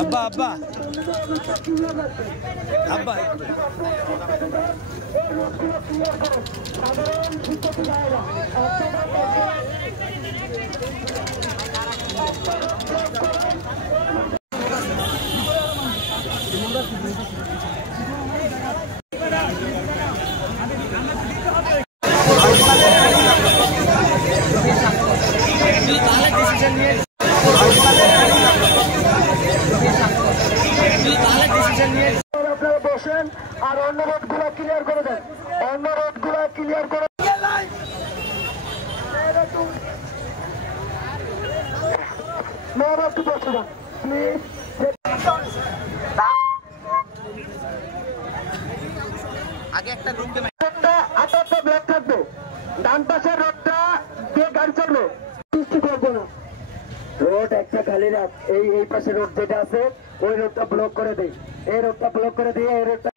আব্বা আব্বা আব্বা আপনারা বসেন আর অন্য রোডগুলো ক্লিয়ার করে দেন, অন্য রোডগুলো ক্লিয়ার করে একটু বসে দেন প্লিজ। আগে একটা রুমকে আটটা ব্লক থাকবে, ডান পাশের রোডটা দিয়ে গাড়ি চলবে, বৃষ্টি করবো না। রোড একটা খালি রাখ, এই পাশে রোড যেটা আছে ওই রোডটা ব্লক করে দেই, এই রোডটা ব্লক করে দিয়ে এই রোডটা